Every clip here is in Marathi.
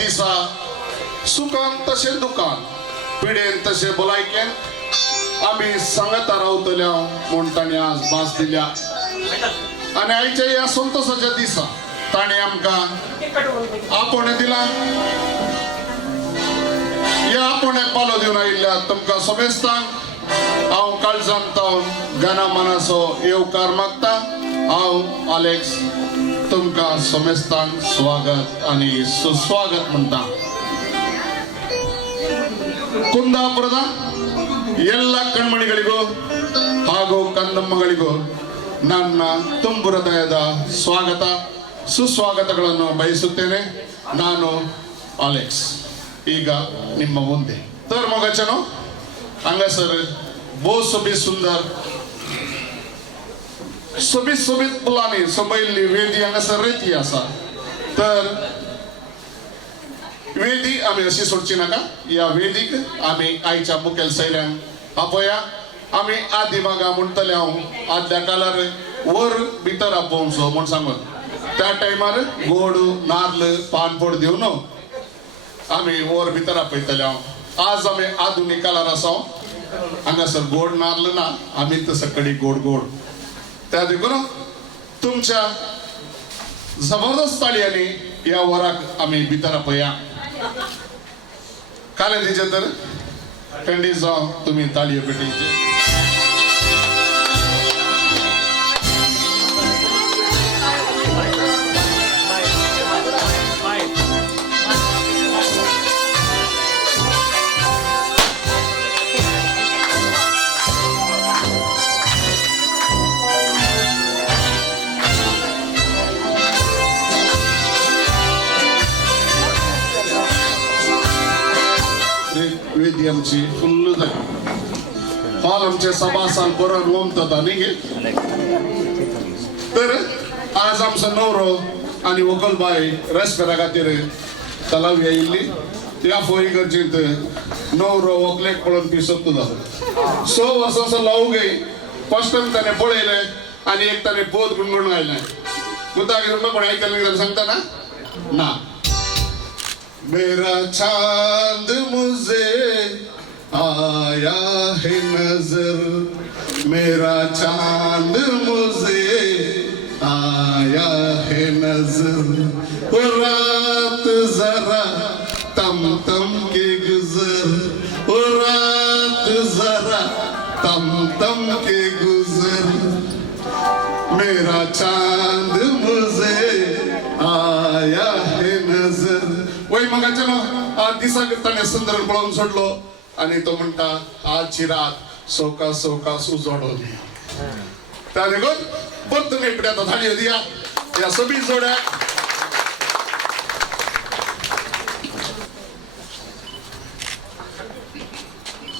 दिसा सुखान तसे दुकान पिढेन तसे बोलायकेन आम्ही सांगता रावतल्या म्हणटाने आज बास दिल्या आणि आईच्या या संतोषाच्या दिसा ताणे आमका आपण दिला या आपण पालो दिवन आयिल्ल्या तुमका समेस्तांक हांव काळजांतावन गाना मनासो येवकार मागता हांव अलेक्स तुमका समेस्तांक स्वागत आणि सुस्वागत म्हणटा ಕುಂದಾಪುರದ ಎಲ್ಲ ಕಣ್ಮಣಿಗಳಿಗೂ ಹಾಗೂ ಕಂದಮ್ಮಗಳಿಗೂ ನನ್ನ ತುಂಬು ಹೃದಯದ ಸ್ವಾಗತ ಸುಸ್ವಾಗತಗಳನ್ನು ಬಯಸುತ್ತೇನೆ ನಾನು ಅಲೆಕ್ಸ್ ಈಗ ನಿಮ್ಮ ಮುಂದೆ तर मोगाचनो हांगासर भोव सोबीत सुंदर सोबीत सोबीत फुलांनी सोबयल्ली वेदी हांगासर रेती आसा तर वेदी आम्ही अशी सोडची नाका या वेदीक आम्ही आईच्या मुखेल सैऱ्यांक आपया आम्ही आदी मागा म्हणटले हांव आदल्या काळार वर भितर आपोवचो म्हण सांगून त्या टायमार गोड नारळ पानपोड दिवन आम्ही वर भितर आपयतले हांव आज आम्ही आधुनिक काळार आसा हांगासर गोड नारळ ना आम्ही सकडी गोड गोड त्या देखून तुमच्या जबरदस्त ताळयांनी या वराक आम्ही भितर आपया काले दिजे तर थंडी जावं तुम्ही ताळयो पेटयचे वेदी आमची फुल्ल जाली हॉल आमचे सभा साल बरोबर लोमतात न्ही तर आज आमचो नवरो आनी व्हंकलबाय रेस्पेरा खातीर तलावी आयिल्ली त्या फोई गरजेंत नवरो व्हंकलेक पळोवन ती सत्त जालो 6 वर्सांचो लव गे फर्स्ट टाइम ताणें पळयलें आनी एक ताणें बोध गुणगुण आयलें मुद्दाक तुमकां कोण आयकलें सांगता ना मेरा चांद मुझे आया है नजर मेरा चांद मुझे आया है नजर वो रात जरा तम तम के गुजर वो रात जरा तम तम के गुजर मेरा चांद मुझे आया है नजर वय मगाच्यानो आज दिसाक ताणें सुंदर पळोवन सोडलो आनी तो म्हणटा आजची रात सोका सोका उजोडली त्या देखून परत तुमी इकडे आता थाळयो दिया या सगळी जोड्याक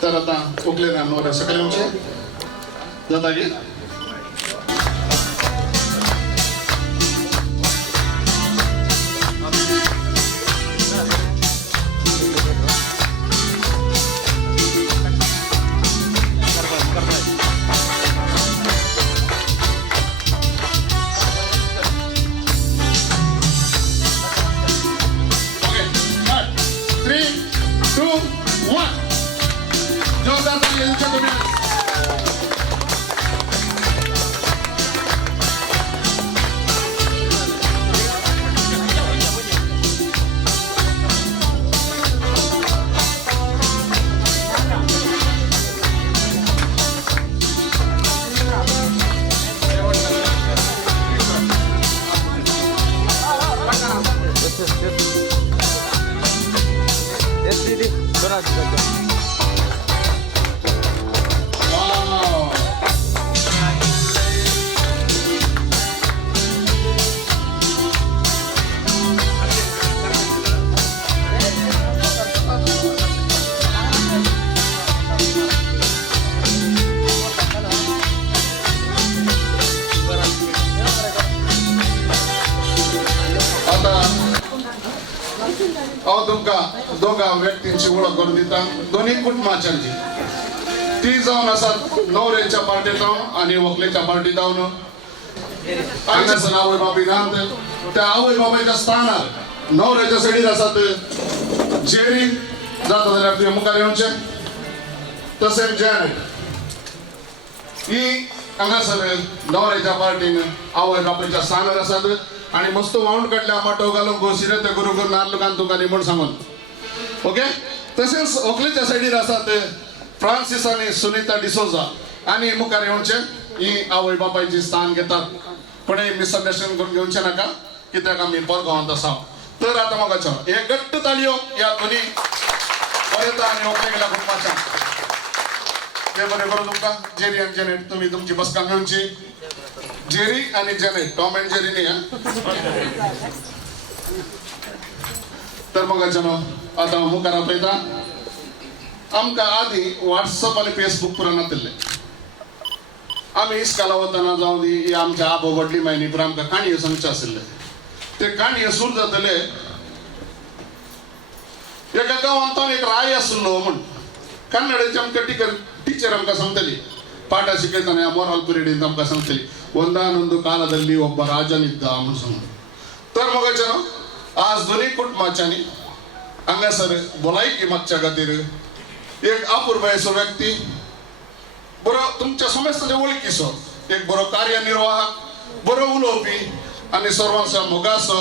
तर आता उकले ना नवऱ्या सकाळी आमचे जाता की दोघा व्यक्तींची ओळख करून दिता दोन्ही कुटुंबाच्यांची ती जावन आसात नवऱ्याच्या पार्टीत जावन आणि व्हंकलेच्या पार्टीत जावन हांगासर आवय बापूय रांदतात त्या आवय बापायच्या स्थानार न्हवऱ्याच्या सायडीर आसात जेरी जाता जाल्यार तुवें मुखार येवचें तशेंच जॅनेट ही हांगासर न्हवऱ्याच्या पार्टीन आवय बापायच्या स्थानार आसात आनी मस्त वाउंड काडल्या माटो घालून गोशिरे ते गुरू गुरू नाल्ल घालून तुका म्हण सांगून ओके तशेंच व्हंकलेच्या सायडीर आसात फ्रांसीस आनी सुनीता डिसोजा आनी मुखार येवचें ही आवय बापायची स्थान घेतात कोणेंय मिसअंडरस्टँडिंग करून घेवचें नाका कित्याक आमी परगांवांत आसा तर आतां म्हाका एक घट्ट ताळयो ह्या दोनी बरेता आनी व्हंकले गेल्या कुटुंबाच्या ते बरें करूं तुमकां जेरी आनी जेनेट तुमी तुमची बसका घेवची जेरी आनी जेनेट टॉम एंड जेरी न्ही तर म्हाका आतां मुखार आपयता आमकां आदी व्हॉट्सअप आनी फेसबूक पुरो नाशिल्ले आमी इस्काला वतना जावं दी आमच्या आबो व्हडली मायनी पुरो आमकां काणयो सांगचे आशिल्ले ते काणयो सुरू जातले एका गांवांत एक राय आसलो म्हण कन्नडाची आमकां टीचर आमकां सांगतली पाठ शिकयतना मोरल पिरियडीन आमकां सांगतली ಒಂದಾನೊಂದು ಕಾಲದಲ್ಲಿ ಒಬ್ಬ ರಾಜನಿದ್ದ म्हणून सांगून तर मग आज दोन्ही कुटुंबाच्यांनी हांगासर भलायकी मागच्या खातीर एक अपुर्बायेचो व्यक्ती बरो तुमच्या समेस्ताच्या वळखीचो एक बरो कार्यनिर्वाहक बरो उलोवपी आनी सर्वांचो मोगाचो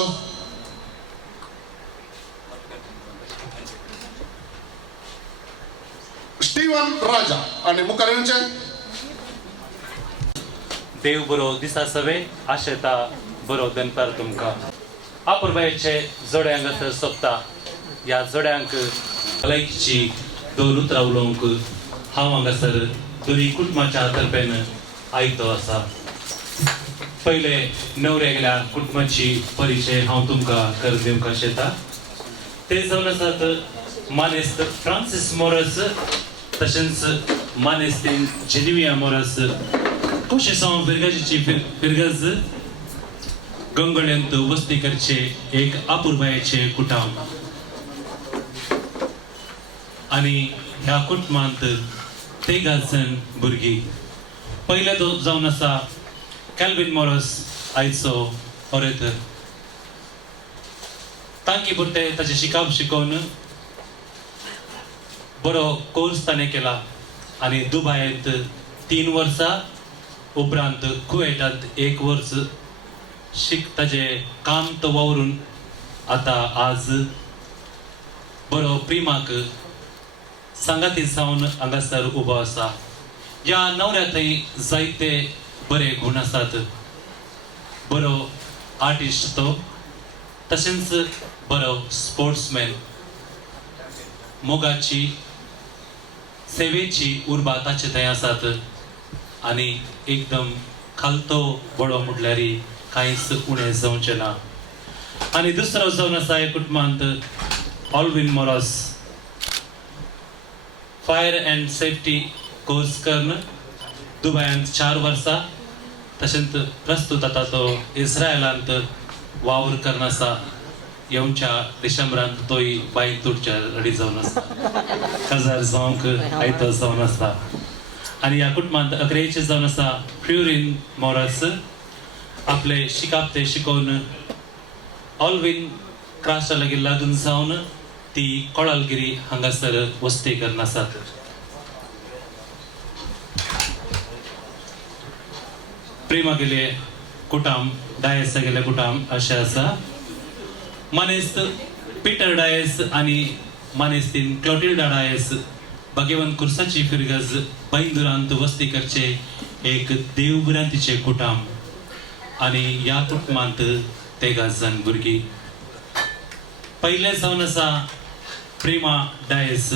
स्टीवन राजा आनी मुखार येवचें देव बरो दिसा सवे आशेता बरो दनपार तुमकां अपुर्बायेचे जोडे हांगासर सोंपता ह्या जोड्यांक भलायकीची दोन उतरां उलोवंक हांव हांगासर दोनी कुटुंबाच्या तर्फेन आयतो आसा पयले न्हवऱ्या गेल्या कुटुंबाची परिचय हांव तुमकां करून दिवंक आशेता ते जावन आसात मानेस्त फ्रांसीस मोरस तशेंच मानेस्तीन जेनिविया मोरस कोशेसांव फिरगाजीची फिरगज गंगोळ्यांत वस्ती करचे एक अपुर्बायेचे कुटुंब आनी ह्या कुटुंबांत 13 जण भुरगीं पयले तो जावन आसा कॅल्विन मोरस आयचो ओरेतर तांकी पुरते ताचे शिकाप शिकोवन बरो कोर्स ताणें केला आनी दुबयेंत 3 वर्सां उपरांत कुवेटांत 1 वर्स ताजे काम तो वावरून आतां आज बरो प्रिमाक सांगाती जावन हांगासर उबो आसा ह्या न्हवऱ्या थंय जायते बरे गूण आसात बरो आर्टिस्ट तो तशेंच बरो स्पोर्ट्समॅन मोगाची सेवेची उर्बा ताचे थंय आसात आनी एकदम खालतो बडो म्हटल्यार कांयच उणें जावचें ना आनी दुसरो जावन आसा ह्या कुटुंबांत Alvin Morris fire end safety course करून दुबयांत 4 वर्सां तशेंच प्रस्तुत आतां तो इस्रायलांत वावर करन आसा येवच्या डिसेंबरांत तोय बायक तुडच्या रेडी जावन आसा हजार जावंक आयतो जावन आसा आनी ह्या कुटुंबांत 11 जावन आसा फ्युरीन मोरस आपले शिकाप ते शिकोवन ऑल्विन क्राशा लागीं लागून जावन ती कोळालगिरी हांगासर वस्ती करन आसात प्रेमा गेले कुटुंब डायस गेले कुटुंब अशें आसा मानेस्त पीटर डायस आनी मानेस्तीन क्लोटिल्डा डायस भाग्यवान कुर्साची फिरगज बैंदुरांत वस्ती करचे एक देवबुरांतीचे कुटुंब आनी ह्या कुटुंबांत 13 जण भुरगीं पयले जावन आसा प्रेमा डायस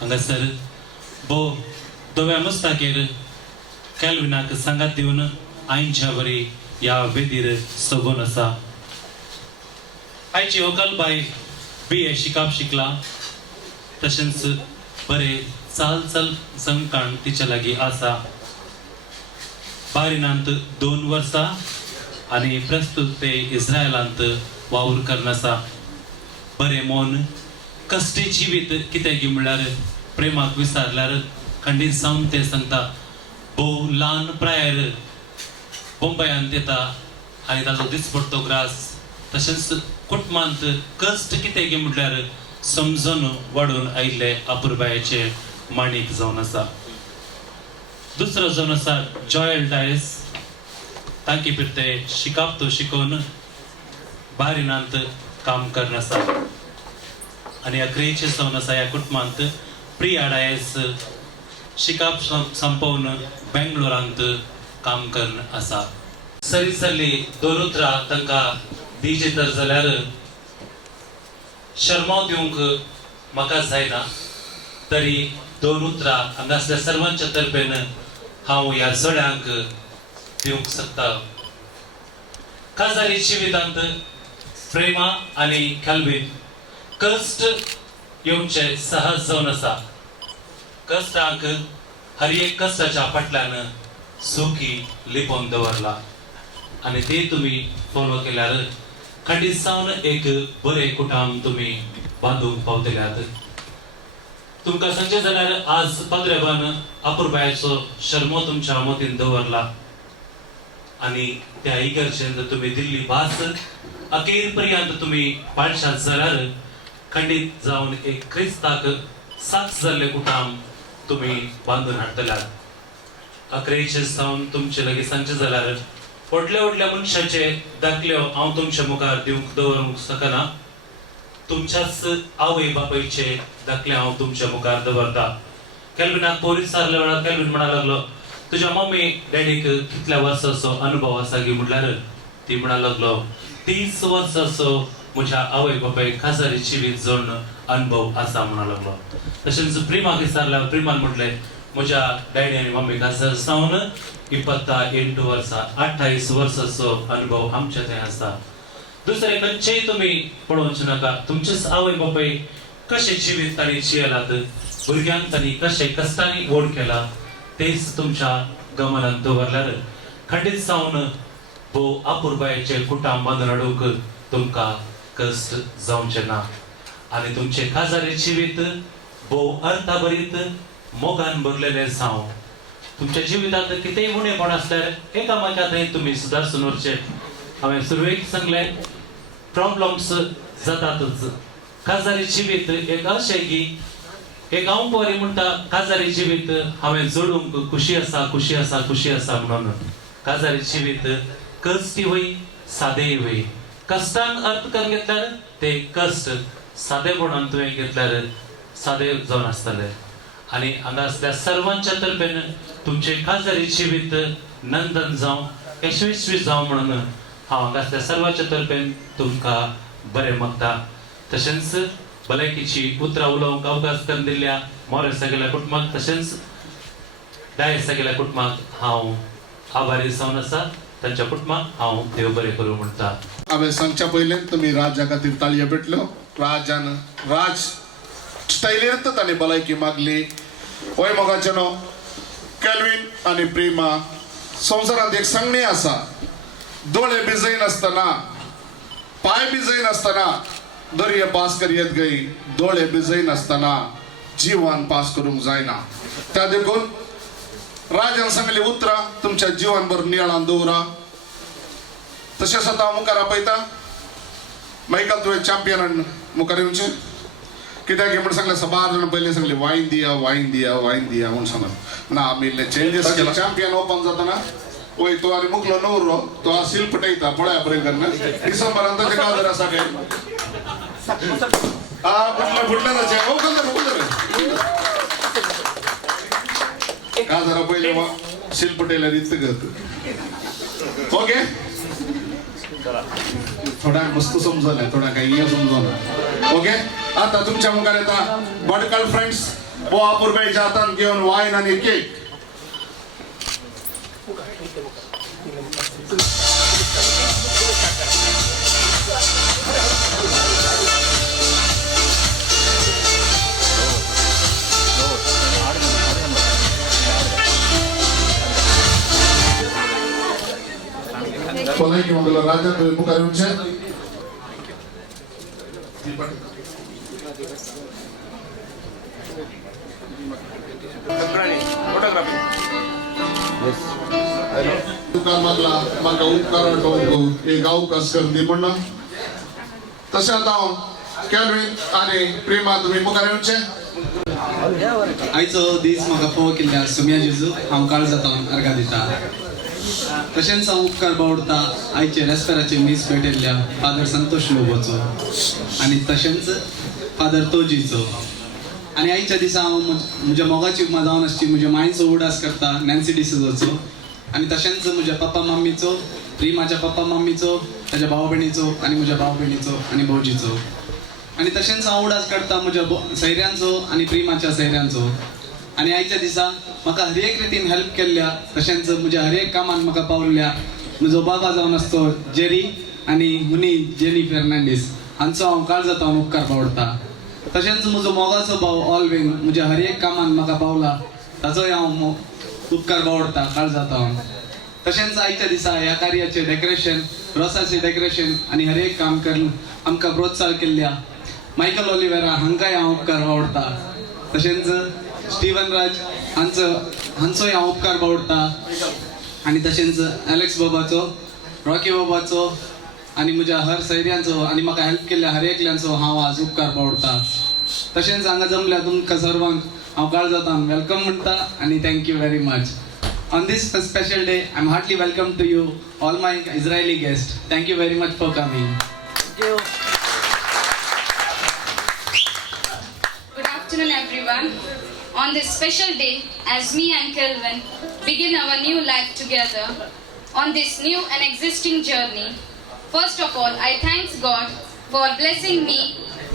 हांगासर भोव दोव्या मस्ताकेर कॅल्विनाक सांगात दिवन आयच्या बरी ह्या वेदीर सोबून आसा आयची व्हंकलबाय BA शिकाप शिकला तशेंच बरे चाल संकाण तिच्या लागीं आसा बारिनांत 2 वर्सां आनी प्रस्तुत ते इस्रायलांत वावर करन आसा बरे मोन कश्टी जिवीत कितें गी म्हळ्यार प्रेमाक विचारल्यार खंडीत जावन ते सांगता भोव ल्हान प्रायार मुंबयांत येता आनी ताचो दिसपट्टो ग्रास तशेंच कुटुंबांत कश्ट कितें गे म्हटल्यार समजून वाडून आयिल्ले अपुरबायेचे माणिक जावन आसा. दुसरो जावन आसा जॉयल डायस. तांकी पिरते शिकाप तो शिकोवन बारिनांत काम करन आसा. आनी अकरेचे जावन आसा ह्या कुटुंबांत प्रिया डायस शिकाप संपवून बेंगलोरांत काम करन आसा. सरी सरली दोन उतरां तांकां दिजे तर जाल्यार शर्माव दिवंक म्हाका जायना. तरी दोन उतरां हांगासल्या सर्वांच्या तर्फेन हांव ह्या जोड्यांक दिवंक सोदता. काजारी जिवितांत प्रेमा आनी कॅल्विन कश्ट येवचे सहज जावन आसा. कश्टांक हर एक कश्टाच्या फाटल्यान सुखी लिपोवन दवरला आनी ते तुमी फॉलो केल्यार खंडीत जावन एक बरें कुटुंब तुमी बांदूंक पावतल्यात. तुमकां सांगचे जाल्यार आज पद्रेबान अपुरबायेचो शर्मो तुमच्या मतीन दवरला आनी त्या इगर्जेंत तुमी दिल्ली भास अखेर पर्यंत तुमी पाळशात जाल्यार खंडीत जावन एक क्रिस्ताक साक्ष जाल्ले कुटुंब तुमी बांदून हाडटल्यात. अकरेचे जावन तुमचे लागीं सांगचे जाल्यार व्हडल्या व्हडल्या मनशाचे दाखल्यो हांव तुमच्या मुखार दिवंक दवरूंक शकना. तुमच्याच आवय बापायचे दाखले हांव तुमच्या मुखार दवरता. कॅल्विनाक पोरीस सारल्या वेळार कॅल्विन म्हणा लागलो, तुज्या मम्मी डॅडीक कितल्या वर्सांचो अनुभव आसा गे म्हटल्यार ती म्हणा लागलो, 30 वर्सांचो म्हज्या आवय बापायक खासारी जिवीत जोडून अनुभव आसा म्हणा लागलो. तशेंच प्रिमाक विचारल्यार प्रिमान म्हटले, म्हज्या डॅडी आनी मम्मीक खासर जावन 28 वर्सां 28 वर्सांचो अनुभव आमच्या थंय आसा. दुसरे खंयचेय तुमी पळोवचे नाका. तुमचेच आवय बापाय कशें जिवीत तांणी जियेलात, भुरग्यांक तांणी कशें कश्टांनी व्हड केला तेच तुमच्या गमनांत दवरल्यार खंडीत जावन भोव अपुरबायेचे कुटुंब बांदून हाडूंक तुमकां कश्ट जावचे ना. आनी तुमचे काजारी जिवीत भोव अर्थाभरीत मोगान भरलेले जावं. तुमच्या जिवितांत कितेंय उणेपण आसल्यार एकामेका थंय तुमी सुदारसून व्हरचे. हांवें सुरवेक सांगलें, प्रॉब्लम्स जातातच. काजारी जिवीत एक अशें की एक हांव बरी म्हणटा काजारी जिवीत हांवें जोडूंक खुशी आसा खुशी आसा खुशी आसा म्हणून. काजारी जिवीत कश्टय वय सादेय वय. कश्टांक अर्थ करून घेतल्यार ते कश्ट, सादेपणान तुवें घेतल्यार सादे जावन आसतले. आनी हांगा आसल्या सर्वांच्या तर्फेन तुमचे काजारी जिवीत नंदन जावं यशस्वी जावं म्हणून हांव हांगा आसल्या सर्वांच्या तर्फेन तुमकां बरें मागता. तशेंच भलायकीची उतरां उलोवंक अवकाश करून दिल्ल्या मोरे सगळ्या कुटुंबाक तशेंच डायस सगळ्या कुटुंबाक हांव आभारी जावन आसा. तांच्या कुटुंबाक हांव देव बरें करूं म्हणटा. हांवें सांगच्या पयलें तुमी राजा खातीर ताळयो पेटल्यो. राज स्टायलींत ताणें भलायकी मागली. होय मोगाचेनो, कॅल्विन आनी प्रेमा संवसारांत एक सांगणी आसा. दोळे भिजय नासतना, पाय भिजय नासतना दर्या पास करीत गई, दोळे भिजय नासतना जिवान पास करूंक जायना. त्या देखून राजान सांगली उतरां तुमच्या जिवानभर नियाळान दवरा. तशेंच आतां हांव मुखार आपयता. मायकल तुवें चॅम्पियनान मुखार येवचें. कित्याक म्हणून सांगलें 12 जाणां पयलीं सांगलें वायन दिया वायन दिया वायन दिया म्हणून सांगत ना. आमी इल्ले चेंजीस केला. चॅम्पियन ओपन जातना वय तो आनी मुखलो न्हवरो तो सील पटयता पळया बरें करना. डिसेंबरांत ताचे काजर आसा काय फुटल्या ताचे काजरा पयले सील पटयल्यार इतकत. ओके, थोड्यांक मस्त समजलें, थोड्यांक हें समजना. ओके, आता तुमच्या मुखार येता बडकल फ्रेंड्स वो अपुरबायेच्या हातांत घेवन वायन आनी केक. भलायकी मंगल राजा तुवें मुखार येवचें. तुका मागला म्हाका उपकार आठोवंक एक अवकाश कर दी म्हणना. तशेंच हांव कॅल्विन आनी प्रेमा तुमी मुखार येवचे. आयचो दीस म्हाका फोव केल्ल्या सुम्या जेजू हांव काळजांतल्यान अर्घा दिता. तशेंच हांव उपकार बावडटा आयचे रेस्पेराचे मीस भेटयल्ल्या फादर संतोष लोबोचो आनी तशेंच फादर तोजीचो. आनी आयच्या दिसा हांव म्हज्या मोगाची उपमा जावन आसची म्हज्या मायेचो उडास करता नॅन्सी डिसोजाचो आनी तशेंच म्हज्या पप्पा मम्मीचो, प्रिमाच्या पप्पा मम्मीचो, ताज्या भाव भयणीचो आनी म्हज्या भाव भयणीचो आनी भौजीचो. आनी तशेंच हांव उडास करता म्हज्या सैऱ्यांचो आनी प्रिमाच्या सैऱ्यांचो. आनी आयच्या दिसा म्हाका हर एक रितीन हेल्प केल्ल्या तशेंच म्हज्या हर एक कामान म्हाका पावल्ल्या म्हजो बाबा जावन आसतो जेरी आनी मुनी जेनी फेर्नांडीस हांचो हांव काळजांतल्यान उपकार बावडटा. तशेंच म्हजो मोगाचो भाव ऑलवेन म्हज्या हर एक कामान म्हाका पावला ताचोय हांव उपकार बावडटा काळजांतल्यान. तशेंच आयच्या दिसा ह्या कार्याचें डेकोरेशन, रोसाचें डेकोरेशन आनी हर एक काम करून आमकां प्रोत्साहन केल्ल्या मायकल ऑलिवेरा हांकांय हांव उपकार बावडटा. तशेंच स्टीवन राज हांचोय हांव उपकार बावडटा. आनी तशेंच एलेक्स बाबाचो, रॉकी बाबाचो आनी म्हज्या हर सैऱ्यांचो आनी म्हाका हेल्प केल्ल्या हर एकल्यांचो हांव आज उपकार बावडटा. तशेंच हांगा जमल्या तुमकां सर्वांक हांव काळजांतल्यान वेलकम म्हणटा आनी thank you very much. On this special day, I'm heartily welcome to you, all my Israeli guests. Thank you very much for coming. Good afternoon, everyone. On this special day, as me and Kelvin begin our new life together, on this new and existing journey, first of all, I thank God for blessing me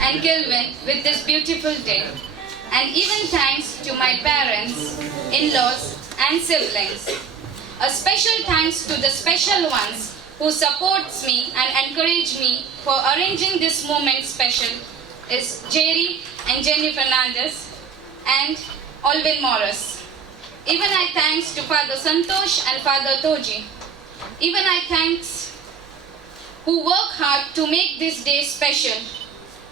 and Kelvin with this beautiful day. And even thanks to my parents, in-laws, and siblings. A special thanks to the special ones who supports me and encourage me for arranging this moment special is Jerry and Jenny Fernandez and Alvin Morris. Even I thanks to Father Santosh and Father Toji. Even I thanks who work hard to make this day special.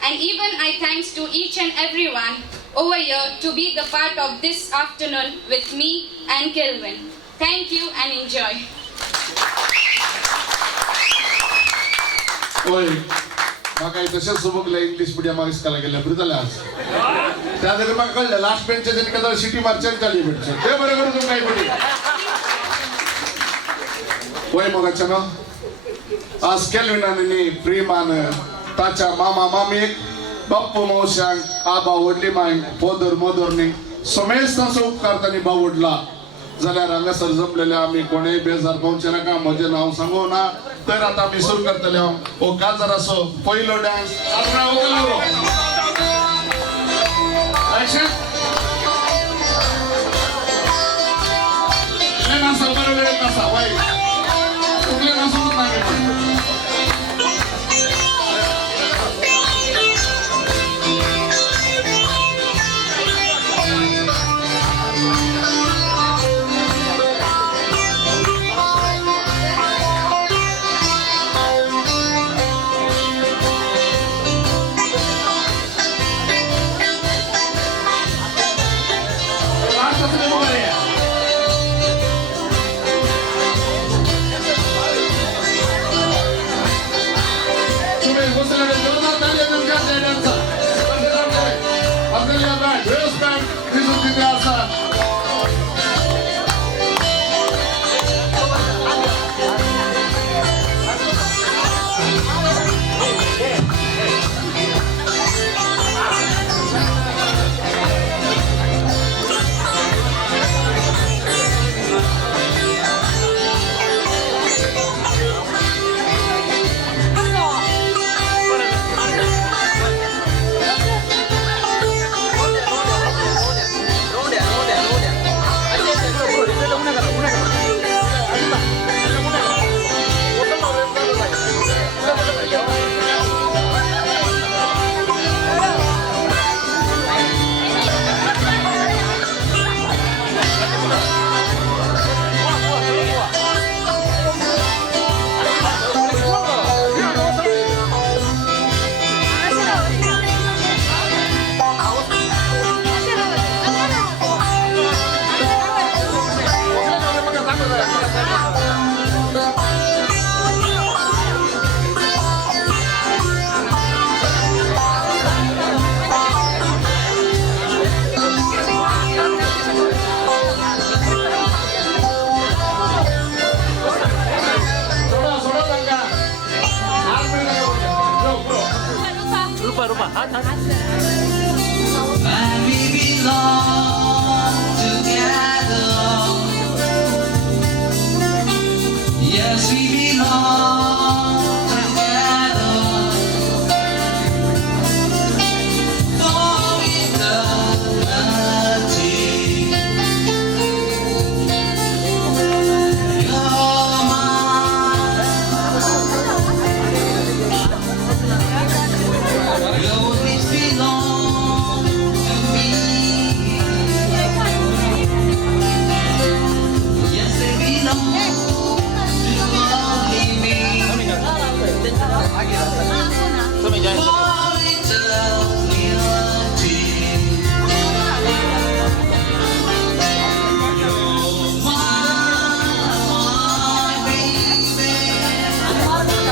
And even I thanks to each and everyone over here to be the part of this afternoon with me and Kelvin. Thank you and enjoy. ओय म्हाका तशेंच सुबकले इंग्लीश मिडियमाक इस्काला गेल्या बरी जालें आज. त्या खातीर म्हाका कळ्ळें लास्ट बेंचेर तेंकां सिटी मारचें चाली भेटचें तें बरें करून तुमकां आयकून. वय मोगाचें न्हू आज कॅल्विनान न्ही प्रिमान ताच्या मामा मामीक, बाप्पू मावश्यांक, आबा व्हडली मांयक, पोदर मोदोरनी समेस्त ताचो उपकार तांणी बावडला. जाल्यार हांगासर जमलेले आमी कोणेय बेजार पावचे नाका. म्हजें नांव सांगू ना तर आतां आमी सुरू करतले. हो काजाराचो पयलो डान्स नासा बरो वेळ नासा वय तुमले नासूच ना.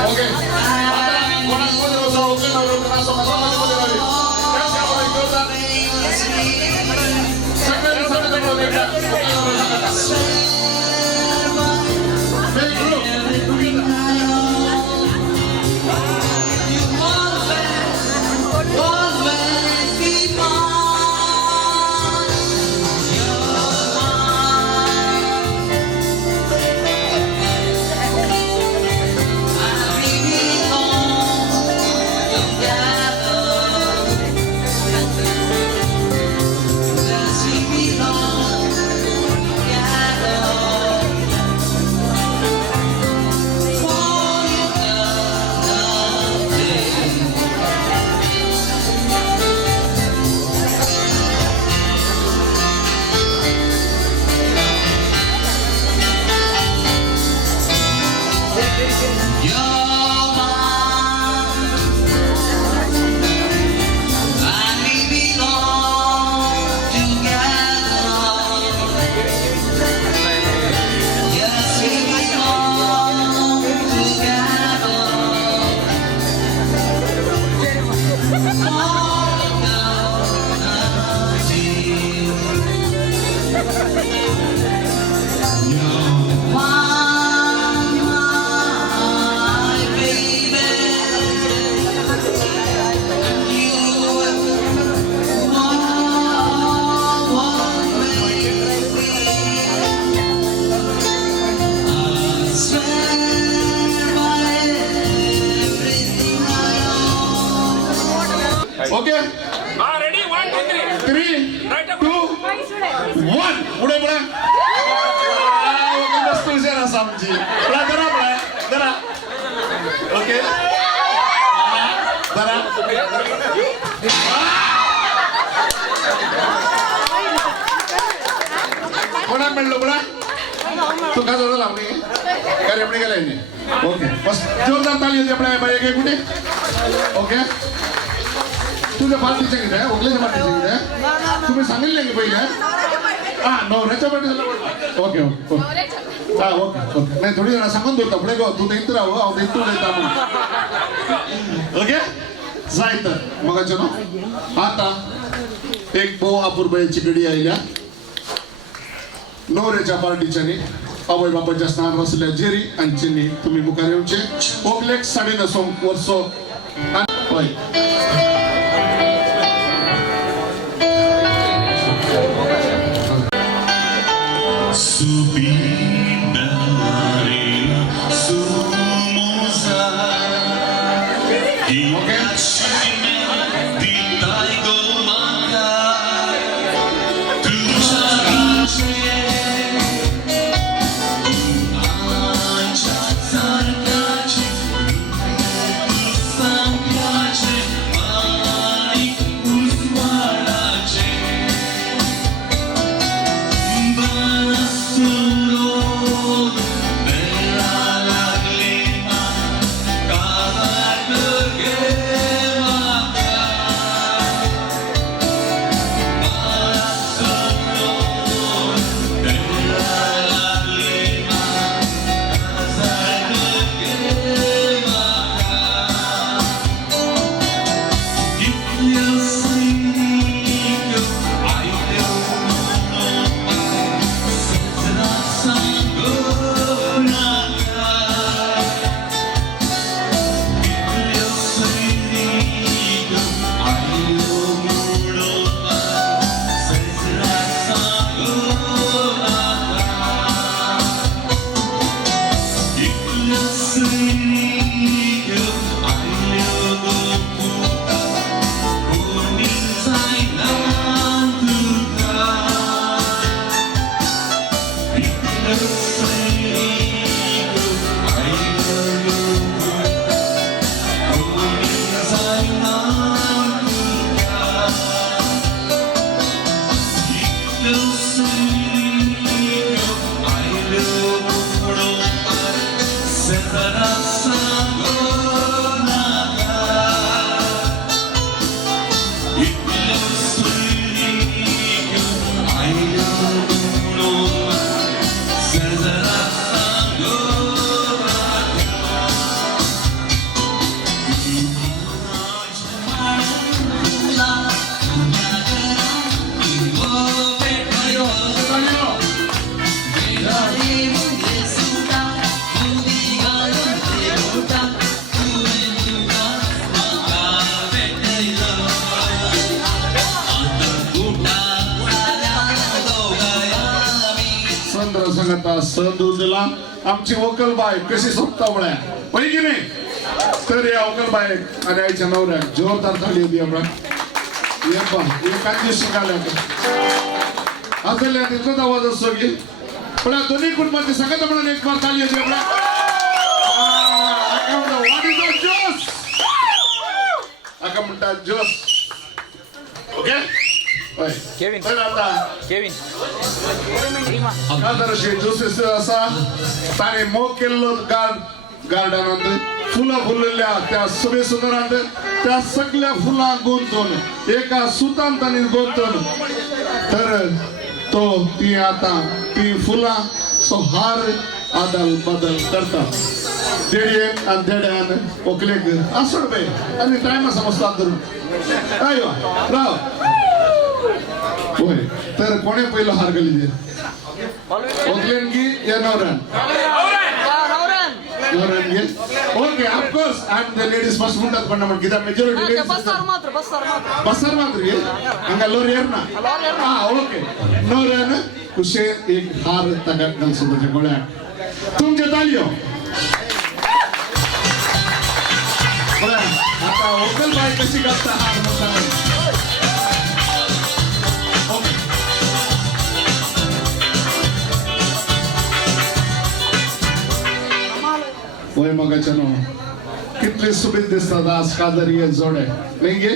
ओके आता कोणामध्ये बसा ओके ना लोकांना समाजामध्ये मध्ये राहावी त्या सेवाला जोरदार सगळ्यांनी सगळ्यांनी बोलू द्या Make group. Okay ready? 1, 2, 3. 3 Right up. 2 1 पुढे पुढे वस्तू जरा समजी पुढे जरा ओके जरा कोणा मिळलो पुढे तू का जोडा लावली काय रेपडी गेलाय नाही ओके बस जोरदार ताली होती आपल्या बाई एक कुठे ओके तुझ्या पार्टीच्या किती आहे ओगलेच्या पार्टीच्या किती आहे तुम्ही सांगितले की पहिले हा नवऱ्याच्या पार्टी ओके ओके हा ओके ओके नाही थोडी जरा सांगून देतो पुढे गो तू देत राहू अहो देत तू देता म्हणून ओके जाय तर मग चलो आता एक बो अपूर्बाईची गडी आयल्या नवऱ्याच्या पार्टीच्यानी अवय बाबाच्या स्नान बसल्या जेरी आणि चिन्नी तुम्ही मुखार येऊचे ओगलेक 9.5 वर्ष होय Solo संद्र संगता सदूजला आमची वकल बाय कशी सोपता बळ्या पैकी नाही तर या वकल बाय आणि आईच्या नवऱ्या जोरदार थाळी होती आपण ये पण एकाच दिवशी शिकायला असल्या तिथं आवाज असतो की पण या दोन्ही कुटुंबाची सगळ्यात म्हणून एक बार थाळी होती आपण म्हणतात जोस ओके Kevin. तर आता Kevin. आदर्शे जोसेस असा ताने मोग केलेलो गार्डनात फुलं फुललेल्या त्या सगळे सुंदरात त्या सगळ्या फुला गुंतून एका सुतान ताने गुंतून तर तो ती आता ती फुला सोहार आदल बदल करतात देड्यान आणि देड्यान ओकलेक असड बे आणि टाइम समजतात धरून अयो राव होय तर कोणे पहिलं हार गेली दे ओकलेन की या नवरान नवरान घे ओके ऑफ कोर्स आणि द लेडीज फर्स्ट म्हणतात पण मग किती मेजॉरिटी लेडीज बसर मात्र घे अंगा लोर येर ना हा ओके नवरान कुशे एक हार तगात घाल सुद्धा गोळ्या तुमच्या तालियो आता ओकल बाय कशी करता हार म्हणतात वय मगाच्यानो कितले सुबीत दिसतात आज कादरी जोडे नाही गे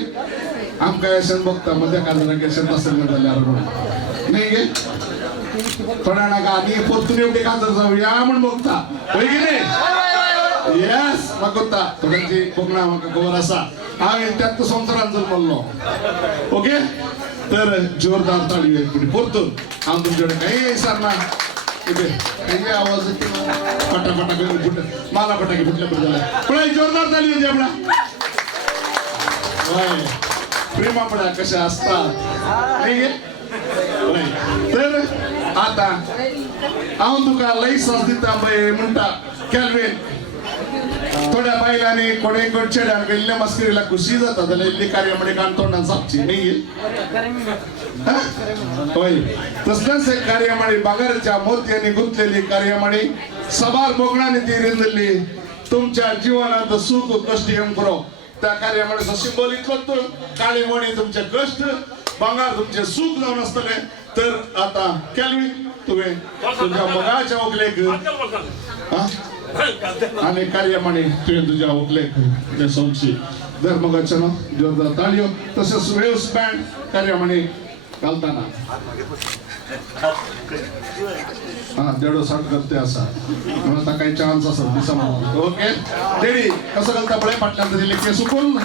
आमका यशन बघता मध्य कादराक यशन नसेल जाल्यार नाही गे थोड्या नाका आनी पोत्तून एवढी कादर जाऊया म्हणून बघता होय की नाही येस म्हाका थोड्यांची कोकणा म्हाका खबर आसा हांवें त्यात संवसारान जल्मल्लो ओके तर जोरदार ताळी परतून हांव तुमचे कडेन काही विचारना काही आवाज पटापटा फुट मला फटाके फुटले पण जोरदार ताली होती आपला प्रेमा पडा कशा असतात तर आता हांव तुका लई साथ दिता पळय म्हणटा कॅल्विन थोड्या बायलांनी कोणे चेड्यान गेल्ल्या मस्करीला खुशी जाता जाल्यार इल्ली कार्यामणी काणतोंडान जावची न्ही होय तसल्याच एक कार्यामणी बागारच्या मोत्यांनी गुंतलेली कार्यामणी सबार बोगणाने ती रिंदली तुमच्या जीवनात सुख कष्ट घेऊन करो त्या कार्यामणीचो सिंबल इतलोच तो काळी मणी तुमचे कष्ट भांगार तुमचे सुख जावन आसतले तर आता कॅल्विन तुवें तुमच्या मगाच्या ओगलेक आणि कार्यामणी तुवें तुझ्या ओगलेक ते सोमशी धर्मगचन जोरदार ताळयो तसेच वेव्स बँड कार्यामणी घालताना हा देडो साठ करते असा आता काही चान्स असत दिसा ओके देडी कसं घालता पळे फाटल्यान दिले के सुकून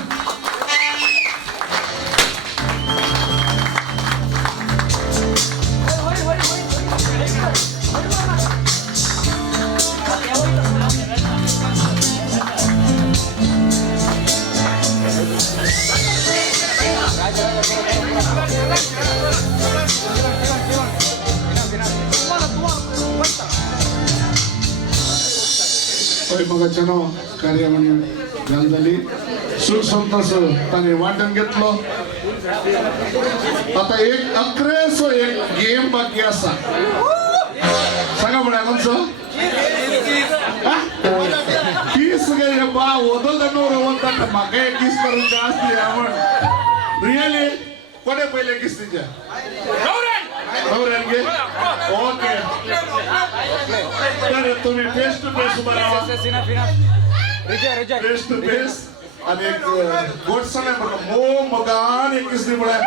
मगाच्यानो कार्यामणी घालतली सुख संतोष ताने वाटून घेतलो आता एक अकरेसो एक गेम बाकी असा सांगा म्हणा कोणसो किस गे बा ओदल दनो रवंता म्हाका एक किस करून जास्त आवड रियली कोणे पहिले किस तिच्या नवऱ्यान गे ओके तर तुम्ही फेस टू फेस उभा राहा फेस टू फेस आणि एक गोडसा नाही बघा मो मगान एक किसनी बडा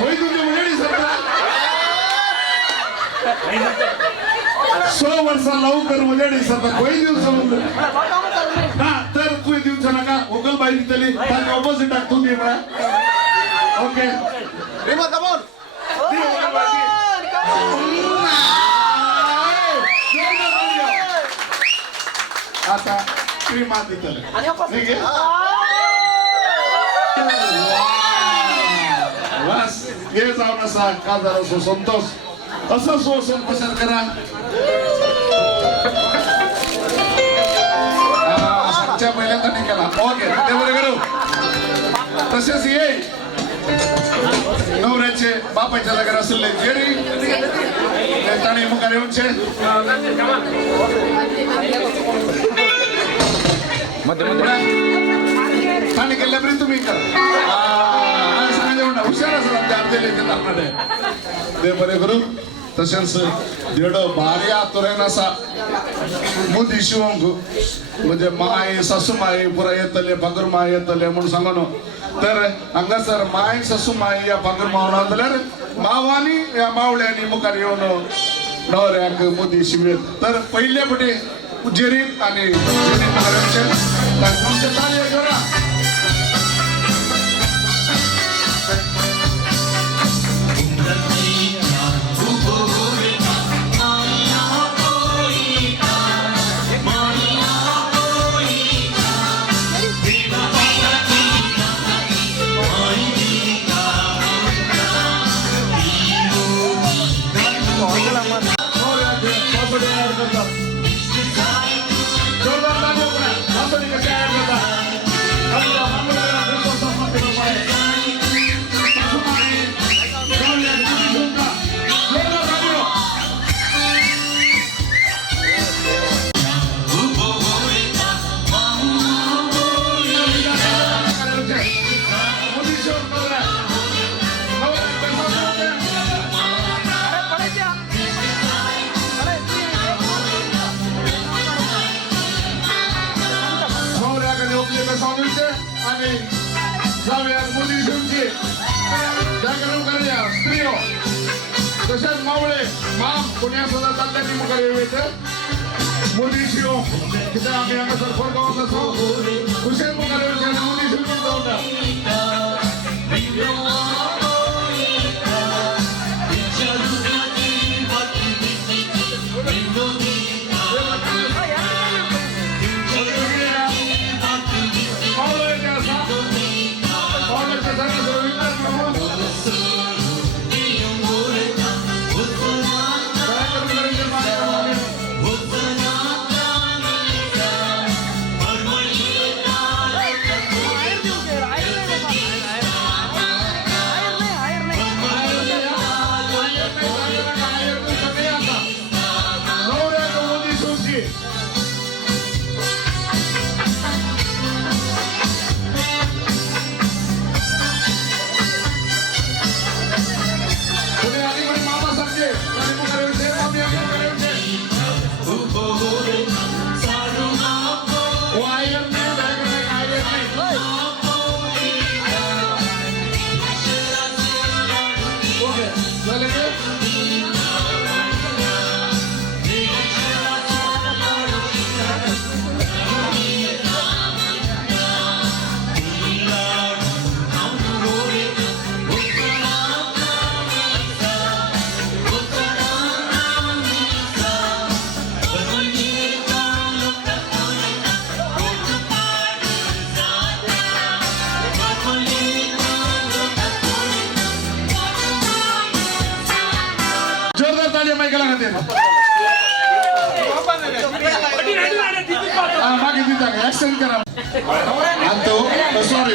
होई तुझी मुलगी सरता 100 वर्ष लवकर मुलगी सरता होई दिवस हा तर तू दिवस नका ओकल बाई दिली त्या ऑपोजिट टाकतो ती बडा ओके रेमा कमोन आता श्रीमान दितले ठीक आहे बस हे जाऊन असा का जरा सो संतोष असं सो संतोष करा सातच्या पहिल्यांदा नाही केला ओके ते बरं करू तसेच ये नवऱ्याचे बापाच्या लग्न असेल जेरी नेताने मुखार येऊन छे ठाणे केल्यापर्यंत तुम्ही करा हुशार असेल आमच्या अर्धे ते बरे करू तसेच देड भारी आतुरेन असा मुदी शिवंक म्हणजे माय सासू माय पुरा येतले पागर माय येतले म्हणून सांगनो तर हांगासर माय सासू माय या पागर मावना जाल्यार मावानी या मावळ्यांनी मुखार येवन नवऱ्याक मुदी शिवेत तर पहिल्या पटे जेरीन आणि जेरीन महाराजांचे तांचे ताळे करा तसेच मावळे माम पुण्या सुद्धा चालल्याची मुखार येत मोदी शिव तिथे आम्ही आम्ही सरफोर गावात असो हुसेन मुखार येऊन मोदी शिव जाऊन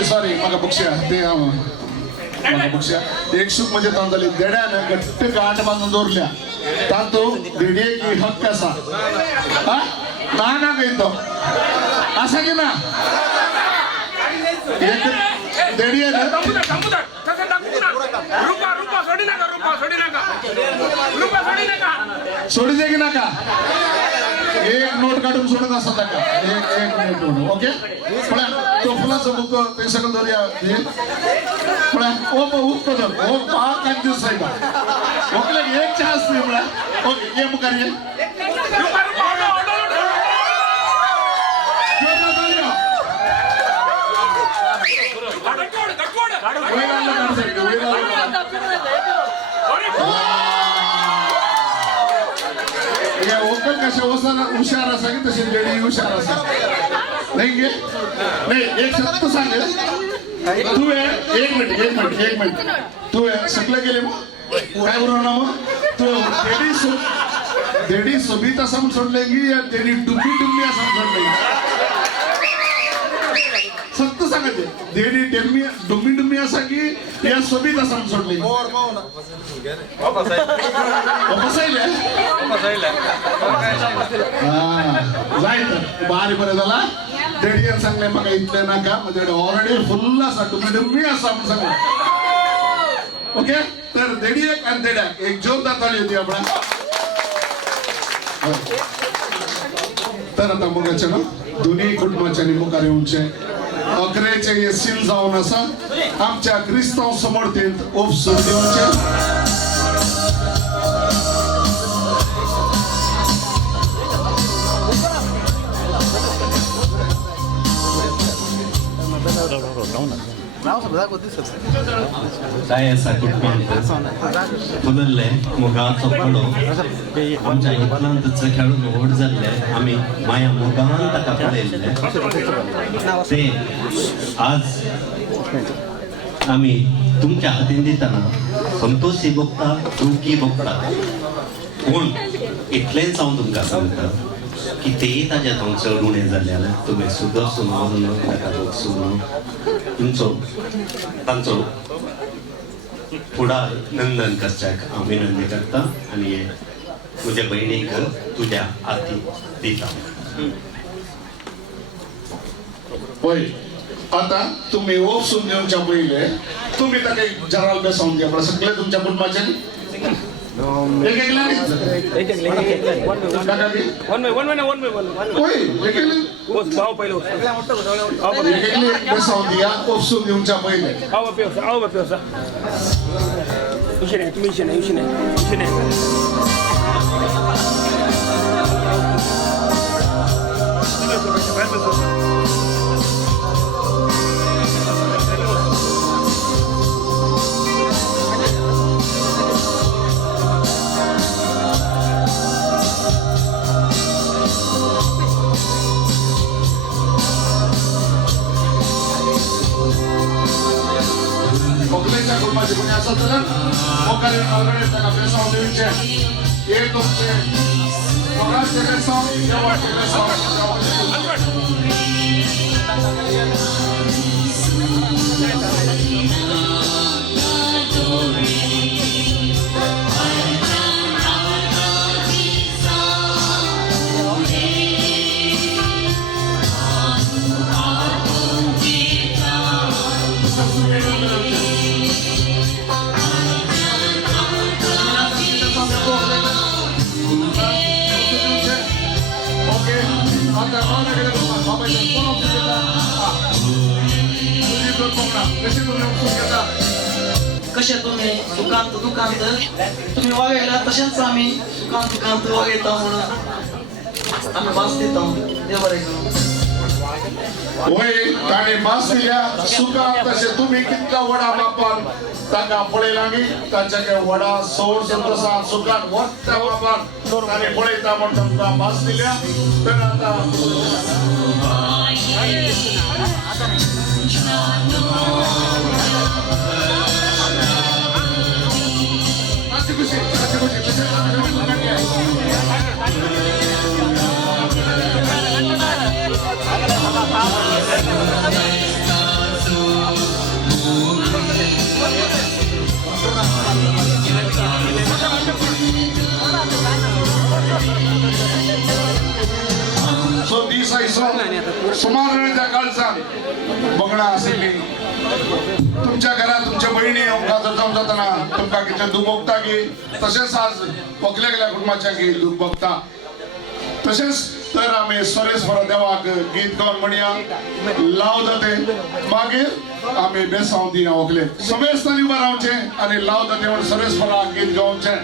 सॉरी मग पक्षी ते पक्षा एक सुख म्हणजे तांदळी देड्यानं घट्ट गाठ बांधून दोरल्या तांतो देडे की हक्क असा हा ना घेतो असा की ना एक देडी आहे रुपा सोडी नका रुपा सोडी नका सोडी दे की नका एक नोट काढून सोडत असत नका एक नोट ओके पण तो फुलाचं बुक ते सगळं धरूया पण ओ उप कर ओ पहा कंजूस आहे का ओके एक चान्स नाही मला ओके ये मुकार ये रुपा ऑर्डर या ओकल कशा ओसाला हुशार असा की तशी लेडी हुशार असा नाही गे नाही एक शब्द सांगेल तू आहे एक मिनिट तू आहे सगळं गेले मग काय बरोबर ना मग तू देडी सोबीत असं सोडलेंगी या देडी डुम्मी असं सोडलेंगी सत्य सांगते देडी डुम्मी असा की या सोबीत असं सोडलेंगी जायचं बारी बरं झाला देडी सांगले मग इथले नका म्हणजे ऑलरेडी फुल असा डुम्मी असा सांगला ओके तर देडी एक आणि देड्या एक जोरदार ताळी होती आपण तर आता मुगाच्या ना दोन्ही कुटुंबाच्या मुखार येऊनचे अकरेचे हे सील जाऊन असा आमच्या क्रिस्ताव समोर ते ओपसून देऊनचे काय असा कुटुंब फुलले मुगाचो पडो आमच्या इतलांतच खेळून ओढ जाल्ले आम्ही माया मुगान ताका पळयल्ले ते आज आम्ही तुमच्या हातीन दिताना संतोषी भोगता दुखी भोगता पूण इतलेंच हांव तुमकां सांगता की तेय ताज्या हातून चड उणें जाल्यार तुमी सुदर्शन म्हणून ताका दोगसून तुमचो तांचो फुडार नंदन करच्याक हांव विनंती करता आनी म्हज्या भयणीक तुज्या हाती दिता होय आता तुम्ही ओपसून देऊनच्या पहिले तुम्ही ताका एक जराल बेसावून घ्या सगळे तुमच्या कुटुंबाचे एक बेसावून द्या ओपसून देऊनच्या पहिले मोकळ्याच्या कुटुंबाचे कोणी असं तर मोकळे ऑलरेडी त्यांना बेसावून देऊनचे एक तुमचे मोकळाचे बेसावून जेव्हाचे कशे तुम्ही सुखांत दुखांत तुम्ही वागयला तशेंच आम्ही सुखांत दुखांत वागयता म्हणून आम्ही वास दिता देव बरें करूं होय ताणे मास दिल्या सुका तसे तुम्ही कितका वडा बापान ताका पळयलांगी ताच्या वडा सोड संतोषा सुकान वट्टा बापान ताणे पळयता म्हण तुमकां मास दिल्या तर आता सो दिस आय सो सुमार वेळेच्या काळचा बगडा आशिल्ली तुमच्या घरात तुमच्या बहिणी आमकां जर जावन जाताना तुमकां कितें दुख भोगता की तशेंच आज व्हंकले गेल्या कुटुंबाच्या की दुख भोगता तशेंच तर आमी सोरेस्वर देवाक गीत गावन म्हणया लाव दाते मागीर आमी बेसांव दिया व्हंकले समेस्तांनी उबा रावचें आनी लाव दाते म्हण सोरेस्वराक गीत गावचें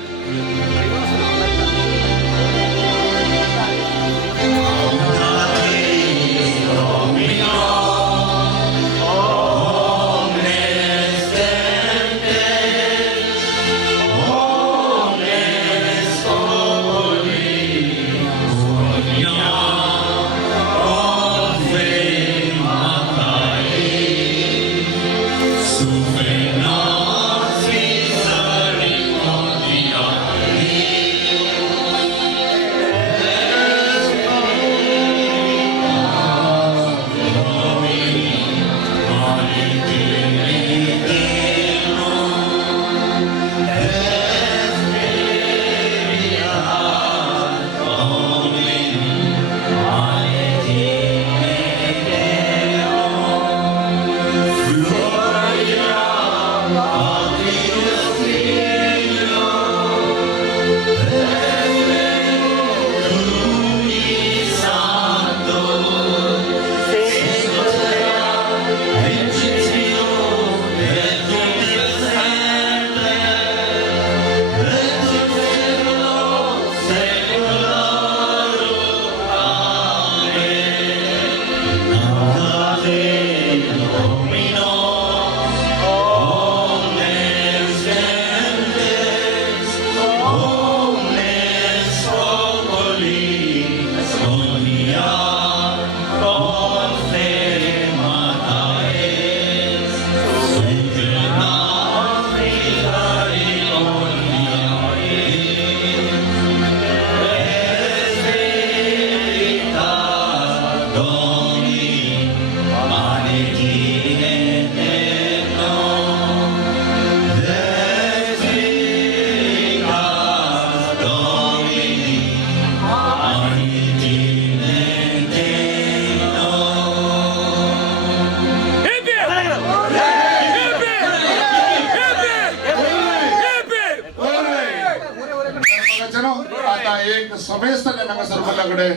आता एक समेस्ताने नका सरपंचाकडे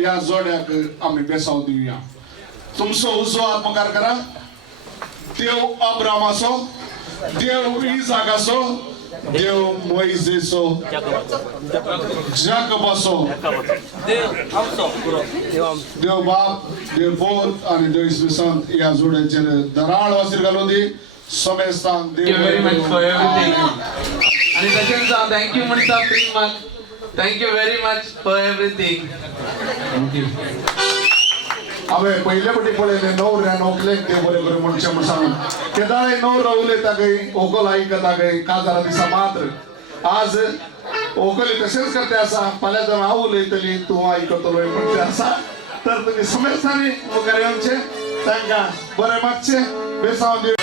या जोड्याक आम्ही बेसाव दिवया तुमचो उजो आत्मकार करा देव अब्रामाचो देव इसाकाचो देव मोइसेचो जाकोबाचो देव बाप देव पोत आणि देव ईश्वर संत या जोड्याचेर दराळ वासीर घालून दी समेस्तान Thank you very much for everything. आणि तशेंच हांव थँक यू म्हणटा प्रेमाक thank you very much for everything thank you हांवें पयले फावटी पळयलें णवऱ्या व्हंकलेक ते बरे बरे मनशां म्हूण सांगून केदाळे णवरो उलयता खंय व्हंकल आयकता खंय काजारा दिसा मात्र आज व्हंकली तशेंच करते आसा फाल्यां जर हांव उलयतली तूं आयकतलो म्हणचे आसा तर तुमी समेस्तांनी मुखार येवचें तांकां बरें मागचें बेसांव दिवं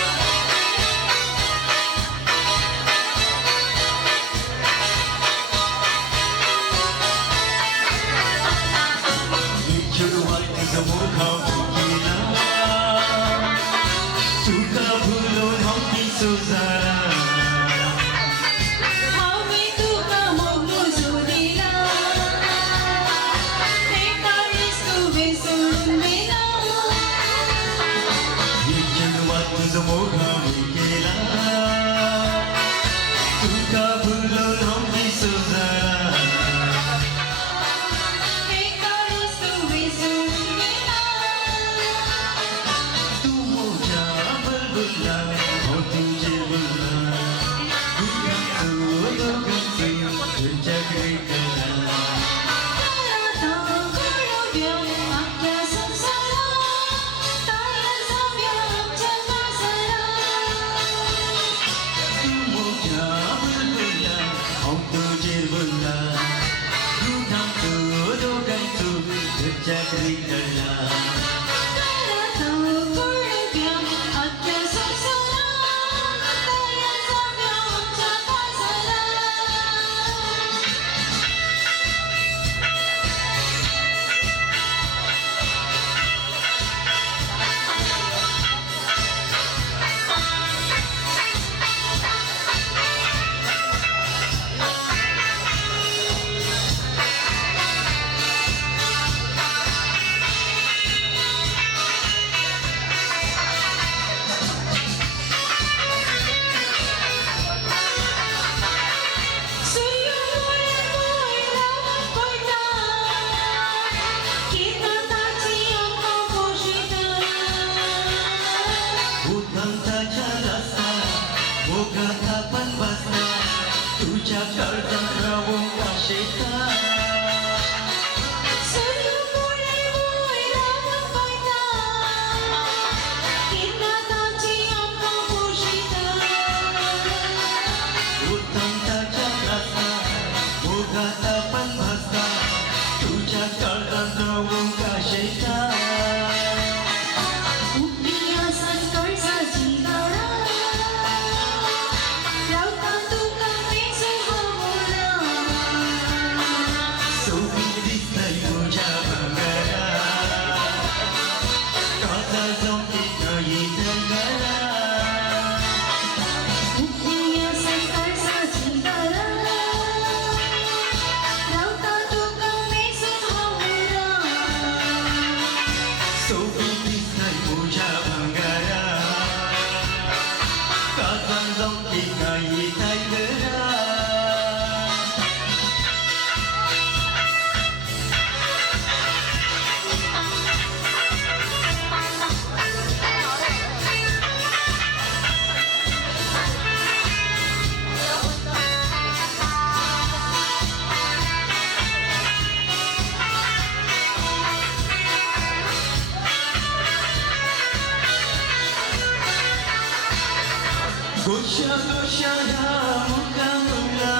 गोशा गोशा ह्या मुखामुला